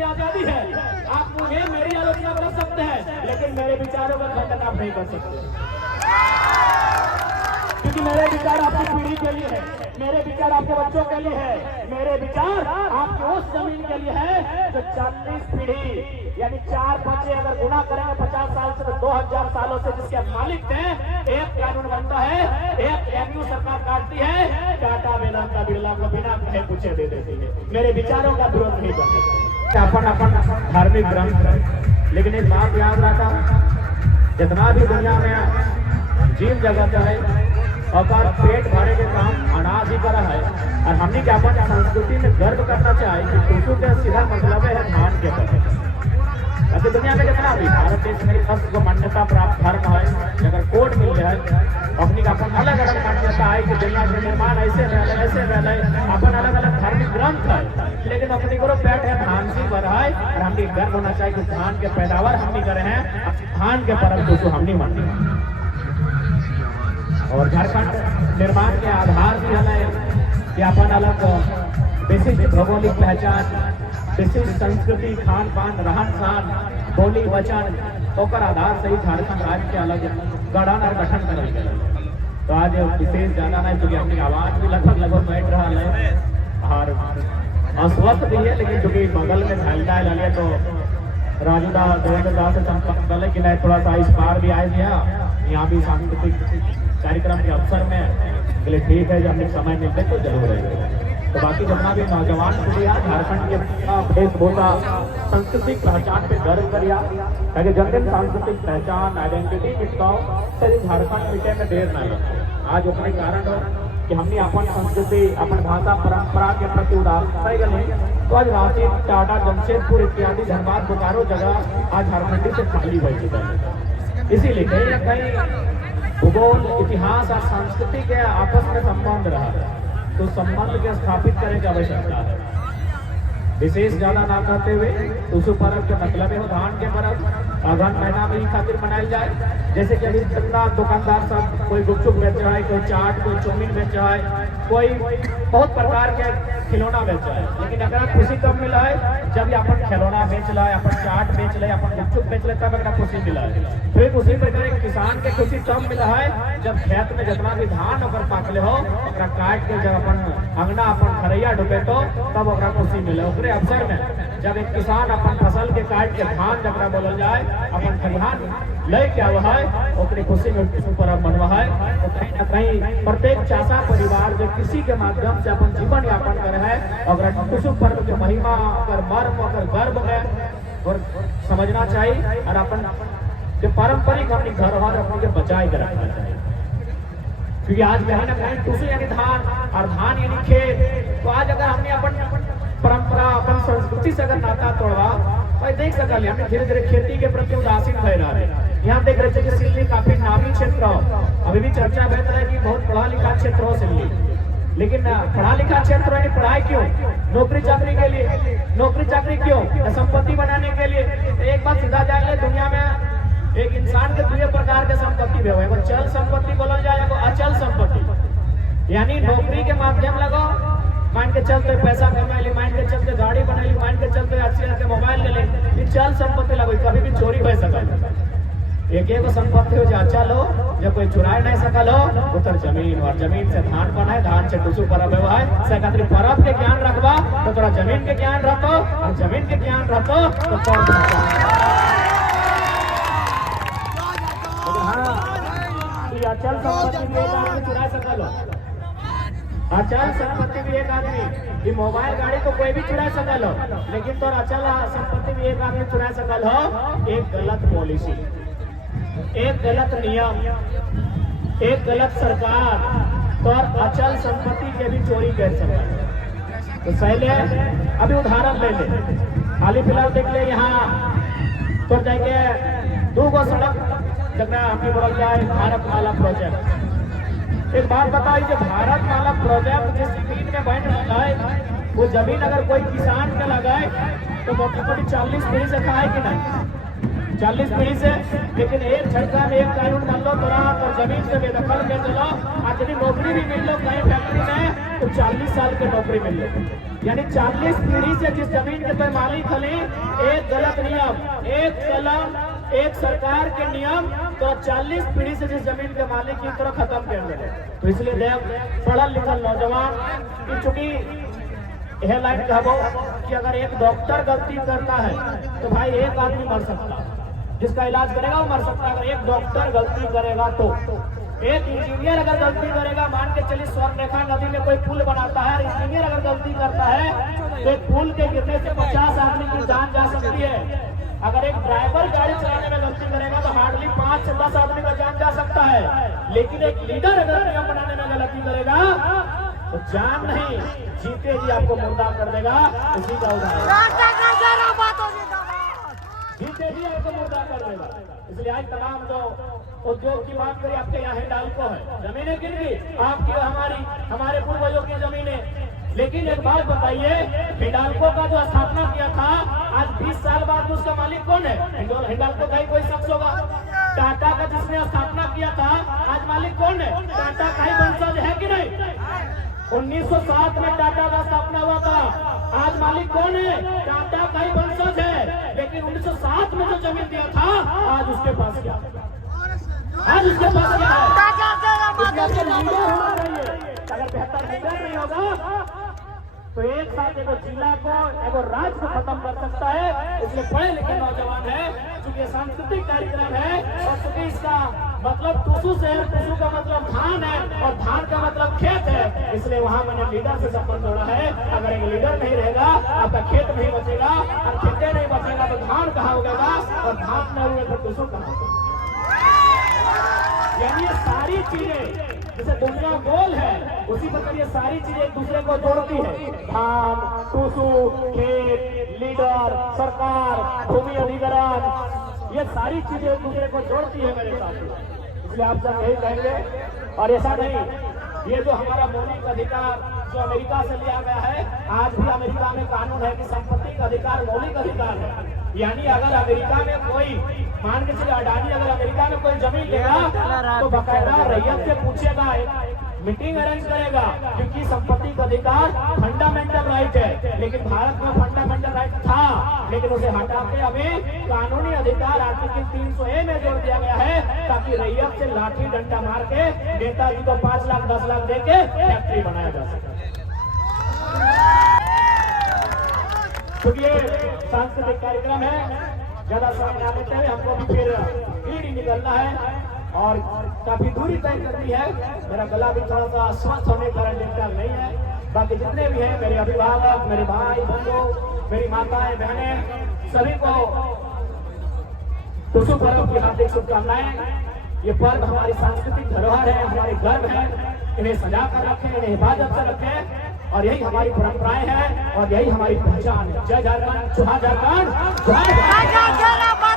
की आजादी है। आप मुझे मेरी आलोचना कर सकते हैं, लेकिन मेरे विचारों का खंडन आप नहीं कर सकते, क्योंकि मेरे विचार आपकी पीढ़ी के लिए है, मेरे विचार आपके बच्चों के लिए है, मेरे विचार आपकी उस जमीन के लिए है जो 40 पीढ़ी यानी 4 बच्चे अगर गुना करेंगे 50 साल से तो 2000 सालों से जिसके मालिक थे। एक कानून बनता है, एक एमयू सरकार काटती है, टाटा वेदांता बिरला को बिना कहे पूछे दे देती है। मेरे विचारों का विरोध नहीं कर सकते। अपन धार्मिक ग्रंथ है, लेकिन एक बात याद रखा, जितना भी दुनिया में जीव जगत है और पेट भरे के काम अनाज ही करा है, और हमने क्या अपन संस्कृति में गर्व करना चाहिए कि टूसू का सीधा मतलब है धान के तरह। ऐसे दुनिया में जितना भी भारत देश में को मान्यता प्राप्त धर्म है, अगर कोड मिल जाए अपनी का अपन अलग अलग मान्यता है कि दुनिया के निर्माण ऐसे रहे अपन अलग अलग धार्मिक ग्रंथ है, लेकिन अपनी को पेट है धान से भरा है, और हमने गर्व होना चाहिए कि धान के पैदावार हमने करे हैं, धान के परम टूसू हमने मानते हैं। और झारखंड निर्माण के आधार भी है कि अपन अलग विशिष्ट भौगोलिक पहचान, विशिष्ट संस्कृति, खान पान, रहन सहन, बोली वचन ओकर आधार से ही झारखंड राज्य के अलग गठन और गठन करल गया। तो आज विशेष जाना है क्योंकि अपनी आवाज भी लगभग बैठ रहा है और अस्वस्थ भी है, लेकिन चूंकि बगल में झलका है तो राजूदा देवेंद्र दास से संपर्क कर कि नहीं थोड़ा सा इस पार भी आए गया, यहाँ भी सांस्कृतिक कार्यक्रम के अवसर में बोले ठीक है, जब हमें समय मिलते तो जरूर रहेगा। तो बाकी जितना भी नौजवान पीढ़ी झारखंड के वेशभूषा सांस्कृतिक पहचान पे गर्व करिया, ताकि जन दिन सांस्कृतिक पहचान आइडेंटिटी मिटाओ से झारखंड मिटे में देर न लगे। आज अपने कारण हो कि हमने अपन संस्कृति, अपन भाषा परंपरा के प्रति उदासीन रह गए। तो आज रांची, टाटा, जमशेदपुर इत्यादि धनबाद, बोकारो जगह आज झारखंडी से खाली हो चुका है। इसीलिए कहीं न कहीं भूगोल, इतिहास और संस्कृति के आपस में संबंध रहा, तो संबंध के स्थापित करने की आवश्यकता है। विशेष ज्यादा ना करते हुए टूसू पर्व के मतलब है धान के पर्व अगहन महीना में ही खातिर मनाई जाए। जैसे कि अभी जितना दुकानदार सब कोई गुपचुप बेच रहा है, कोई चाट, कोई चाउमीन बेच रहा है, कोई बहुत प्रकार के खिलौना बेच रहा है, लेकिन अगर खुशी कब मिला है जब अपन खिलौना बेच रहा है, अपन चाट बेच रहे, अपन गुपचुप बेच रहे, तब अगर खुशी मिला है। फिर उसी प्रकार एक किसान के खुशी तब मिला है जब खेत में जितना भी धान ओकर पाकले हो काट के जब अपन अंगना अपन खरैया डुबे तो तब ओकरा खुशी मिले। ओकरे अवसर में जब एक किसान अपन फसल के काट के धान जकरा बोलल जाए अपन खलिहान ले के आवा है, ओकरे खुशी में टूसू पर्व मनवा है। तो कहीं न कहीं प्रत्येक चाचा परिवार जो किसी के माध्यम से अपन जीवन यापन करे है, अगर टूसू पर्व के महिमा अगर मर्म अगर गर्व है और समझना चाहिए, और अपन जो पारंपरिक अपनी धरोहर अपने के बचाए के रखना चाहिए। क्योंकि आज कहीं न कहीं टूसू यानी धान और धान यानी खेत, तो आज अगर हमने अपन परंपरा अपन संस्कृति से अगर नाता तोड़वा तो देख सकल हमने धीरे धीरे खेती के प्रति उदासीन हो रहा है। यहाँ देख रहे थे कि सिल्ली काफी नामी क्षेत्र हो, अभी भी चर्चा बेहतर है कि बहुत पढ़ा लिखा क्षेत्र हो सिल्ली, लेकिन पढ़ा लिखा क्षेत्र यानी पढ़ाई क्यों, नौकरी चाकरी के लिए, नौकरी चाकरी क्यों, संपत्ति बनाने के लिए। एक बात सीधा जाए दुनिया में एक इंसान के 2 प्रकार के संपत्ति भी हो, चल संपत्ति बोला जाए, अचल संपत्ति यानी नौकरी के माध्यम लगो, मान के चलते पैसा कमाई, मान के चलते गाड़ी बनाई, मान के चलते अच्छे मोबाइल ले ले, चल संपत्ति लगो, कभी भी चोरी हो सकता। एक एक संपत्ति हो जो अचल हो, जब कोई चुराए नहीं सकल हो, उतर जमीन, और जमीन से धान बनाए, धान से टूसू पर्व है। सरकारी पर्व के ज्ञान रखबा तो थोड़ा जमीन के ज्ञान रखो, और जमीन के ज्ञान रखो तो अचल संपत्ति भी एक आदमी चुरा सकल हो, अचल संपत्ति भी एक आदमी, ये मोबाइल गाड़ी तो कोई भी चुरा सकल हो, लेकिन तो अचल संपत्ति भी एक आदमी चुरा सकल हो। एक गलत पॉलिसी, एक गलत नियम, एक गलत सरकार तो अचल संपत्ति के भी चोरी कर सकता। तो पहले अभी उदाहरण ले ले, हाल फिलहाल देख ले यहाँ तो जाके 2 गो सड़क जगह हमने बोल जाए भारत माला प्रोजेक्ट। एक बात बताइए, जो भारत माला प्रोजेक्ट जिस जमीन में बन रहा है वो जमीन अगर कोई किसान के लगाए तो मोटी मोटी 40 पीढ़ी से खाए कि नहीं, 40 पीढ़ी से। लेकिन एक झटका में एक कानून मान लो तोरा और जमीन से बेदखल कर दो, और यदि नौकरी भी मिल लो कहीं फैक्ट्री में तो 40 साल की नौकरी मिल लो। यानी 40 पीढ़ी से जिस जमीन के कोई मालिक हले, एक गलत नियम, एक कलम, एक सरकार के नियम, तो 40 पीढ़ी से जिस जमीन के मालिक की तरह खत्म कर दे। तो इसलिए देख पढ़ल लिखल नौजवान की चूंकि यह लाइन कहबो कि अगर एक डॉक्टर गलती करता है तो भाई एक आदमी मर सकता, जिसका इलाज करेगा वो मर सकता है। अगर एक डॉक्टर गलती करेगा तो एक इंजीनियर अगर गलती करेगा, मान के चलिए स्वर्णरेखा नदी में कोई पुल बनाता है, इंजीनियर अगर गलती करता है तो एक पुल के गिरने से 50 आदमी की जान जा सकती है। अगर एक ड्राइवर गाड़ी चलाने में गलती करेगा तो हार्डली 5 से 10 आदमी का जान जा सकता है। लेकिन एक लीडर अगर नियम बनाने में गलती करेगा तो जान नहीं, जीते जी आपको मुर्दा कर देगा। उसी का उदाहरण, जीते जी आपको मुर्दा कर देगा। इसलिए आज तमाम जो उद्योग की बात करें, आपके यहाँ हिंडाल्को है, जमीनें गिर गई आपकी, हमारे पूर्वजों की जमीनें। लेकिन एक बात बताइए, हिंडाल्को का जो स्थापना किया था, आज 20 साल बाद उसका मालिक कौन है? हिंडाल्को का ही कोई शख्स होगा। टाटा का जिसने स्थापना किया था, आज मालिक कौन है? टाटा का ही वंशज है कि नहीं? 1907 में टाटा का स्थापना हुआ था, आज मालिक कौन है? टाटा का ही वंशज है। लेकिन 1907 में जो जमीन दिया था, आज उसके पास क्या है? आज उसके पास क्या है? लीडर होना चाहिए। अगर बेहतर लीडर नहीं होगा तो एक साथ एगो जिला को, एगो राज्य को खत्म कर सकता है। इसलिए पढ़े लिखे नौजवान है, चूंकि सांस्कृतिक कार्यक्रम है और चूंकि इसका मतलब टुसू से है, टुसू का मतलब धान है और धान का मतलब खेत है, इसलिए वहाँ मैंने लीडर से संबंध जोड़ा है। अगर एक लीडर नहीं रहेगा, आपका खेत नहीं बचेगा, और खेते नहीं बचेगा तो धान कहाँ उगेगा, और धान न उगे तो टुसू कहाँ उगेगा। यानी ये सारी चीजें जैसे दुनिया गोल है, उसी प्रकार ये सारी चीजें एक दूसरे को जोड़ती है। धान, टुसू, खेत, लीडर, सरकार, भूमि अधिग्रहण, ये सारी चीजें एक दूसरे को जोड़ती है मेरे साथ। इसलिए आप सब यही कहेंगे। और ऐसा नहीं, ये जो हमारा मौलिक अधिकार जो अमेरिका से लिया गया है, आज भी अमेरिका में कानून है कि संपत्ति का अधिकार मौलिक अधिकार है। यानी अगर अमेरिका में कोई, मान के चलिए अडानी अगर अमेरिका में कोई जमीन लेगा तो बकायदा रैयत से पूछेगा, मीटिंग अरेंज करेगा, क्योंकि संपत्ति का अधिकार फंडामेंटल राइट है। लेकिन भारत में फंडामेंटल राइट था, लेकिन उसे हटा के अभी कानूनी अधिकार आर्टिकल 300A में जोड़ दिया गया है, ताकि रैयत से लाठी डंडा मार के नेताजी को 5 लाख 10 लाख दे के फैक्ट्री बनाया जा सके। क्योंकि ये सांस्कृतिक कार्यक्रम है, ज्यादा समय ना लेते हुए हमको भी फिर भीड़ निकलना है और काफी दूरी तय करनी है। मेरा गला भी थोड़ा सा स्वस्थ होने का कारण नहीं है। बाकी जितने भी हैं मेरे अभिभावक, मेरे भाई बंधु, मेरी माताएं बहनें, सभी को टुसू पर्व की हार्दिक शुभकामनाएं। ये पर्व हमारी सांस्कृतिक धरोहर है, हमारे गर्व है, इन्हें सजा कर रखें, इन्हें हिफाजत से रखें, और यही हमारी परंपराएं हैं और यही हमारी पहचान है। जय झारखंड, जय झारखंड, जय झारखंड।